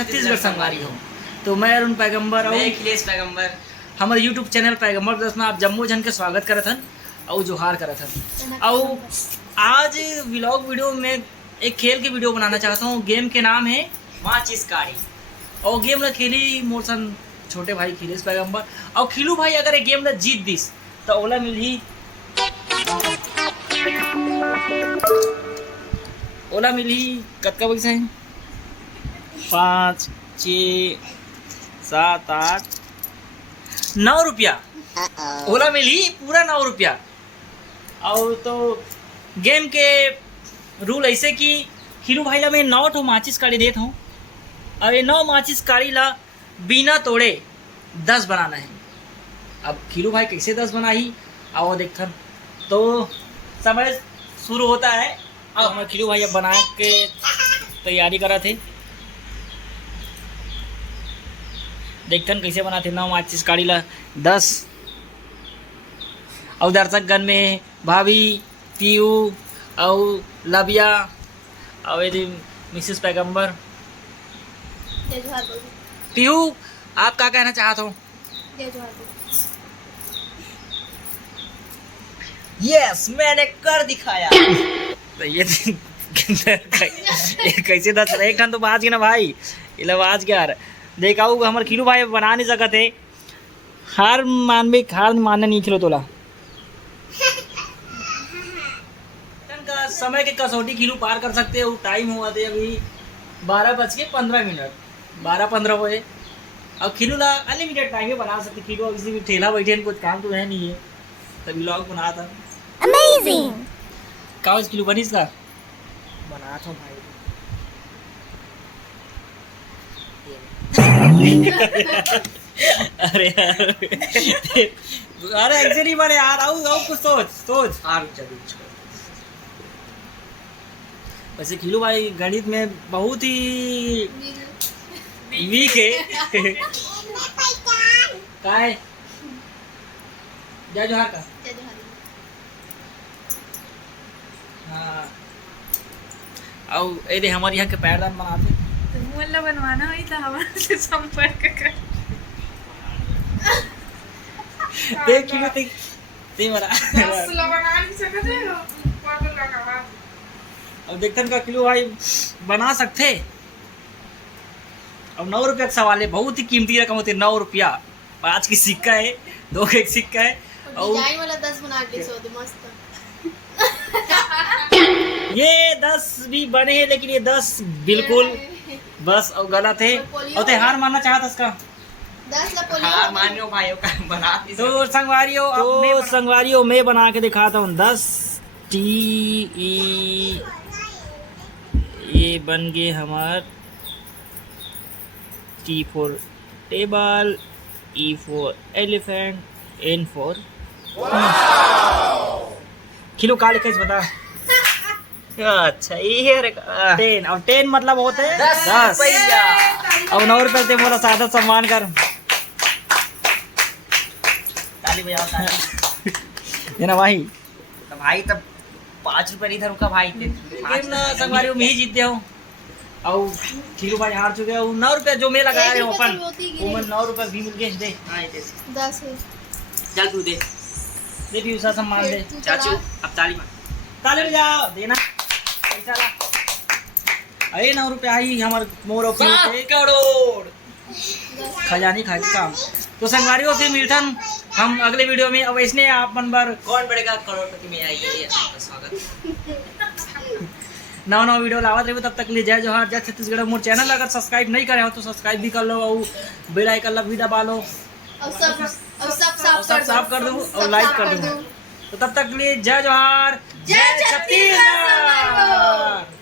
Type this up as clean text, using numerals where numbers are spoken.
छत्तीसगढ़ संगवारी हो। तो मैं अरुण पैगंबर और अखिलेश पैगंबर हमारे यूट्यूब चैनल पैगंबर दस में आप जम्मू जन के स्वागत करत हन और जोहार करत हन। और आज व्लॉग वीडियो में एक खेल की वीडियो बनाना चाहता हूँ। गेम के नाम है माचिस कारी। और गेम ला खेली मोर सन छोटे भाई अखिलेश पैगंबर। और खिलू भाई अगर ये गेम ला जीत दिस तो ओला मिलही कतका पैसा है 5 6 7 8 9 रुपया ओला मिली पूरा 9 रुपया। और तो गेम के रूल ऐसे कि खिलू भाई ला मैं 9 ठो माचिस काड़ी देत हूँ और ये 9 माचिस काड़ी ला बिना तोड़े 10 बनाना है। अब खिलू भाई कैसे 10 बनाही आओ देखन। तो समय शुरू होता है। अब हमारे खिलू भाई अब बना के तैयारी करा थे। देखन कैसे बनाते 9 माचिस काड़ी ला 10। और दर्शकगण में भाभी पीयू और लबिया और यदि मिसेस पैगंबर। पीयू आप क्या कहना चाहते हो? यस मैंने कर दिखाया। तो ये कैसे 10 एक ठन तो बाज गया ना भाई। इला बाज गया देखाऊ हमारे खिलू भाई बना नहीं सकते। हार मानने नहीं खिलो तोला का समय के कसौटी खिलू पार कर सकते हो। टाइम हुआ थे अभी 12:15 12:15 हुए। अब खिलू ला अनलिमिटेड टाइम में बना सकते। खिलू अब किसी भी ठेला बैठे कुछ काम तो है नहीं है तभी व्लॉग बना था। अमेजिंग कागज खिलू बनीस का बना तो भाई। अरे यार अरे ऐसे नहीं बने यार। आओ कुछ सोच वैसे खिलू भाई गणित में बहुत ही वीक है। का है जय जोहार का। हाँ और ये हमारे यहाँ के पैरदान बनाते मुल्ला बनवाना हुई था हमारे से संपर्क कर। देख खिलू ते मरा बना नहीं सकते हो अब देखते का खिलू भाई बना सकते। अब 9 रुपया का सवाल है। बहुत ही कीमती रकम होती है 9 रुपया। 5 की सिक्का है 2 का एक सिक्का है और डिजाइन वाला 10 बना के सो दे मस्त। ये 10 भी बने हैं लेकिन ये 10 बिल्कुल बस और गलत है। और ते हार मानना चाहता इसका 10 ला पोलियो हाँ मानियो भाइयों का बना दी। तो संगवारियों मैं बना के दिखाता हूँ। 10 TE ये बन गए हमार T for table, E for elephant, N for खिलो का लिखा बता। अच्छा ये रे 10 और 10 मतलब होते हैं 10 रुपया। और 9 रुपये से बोला सादा सम्मान कर ताली बजाओ ताली। ये ना भाई। तो भाई तब 5 रुपए नहीं था रुका भाई थे। गेम ना संगवारियों में ही जीतते हो। और खिलू भाई हार चुके हैं। 9 रुपये जो मैं लगा रहे हो अपन वो मैं 9 रुपये भी मिल गए दे। हाँ ये 10 है। चल तू दे भी उसा सम्मान दे। तू चाचू चला। अब ताली मार। ताले बजाओ देना पैसा ला। अरे 9 रुपये आई हमारे मोर 7 करोड़ खजानी खा के काम। तो संगवारियों से मिलथन हम अगले वीडियो में। अब इसने आप मन बार कौन बढ़ेगा करोड़पति में आइए आपका स्वागत। नवा वीडियो लावत रहे। तब तक ले जय जोहार जय छत्तीसगढ़। मोर चैनल अगर सब्सक्राइब नहीं करे हो तो सब्सक्राइब भी कर लो और बेल आइकन ला भी दबा लो और सब साफ कर दो और लाइक कर दो। तो तब तक लिए जय जोहार जय छत्तीसगढ़। छत्तीसगढ़।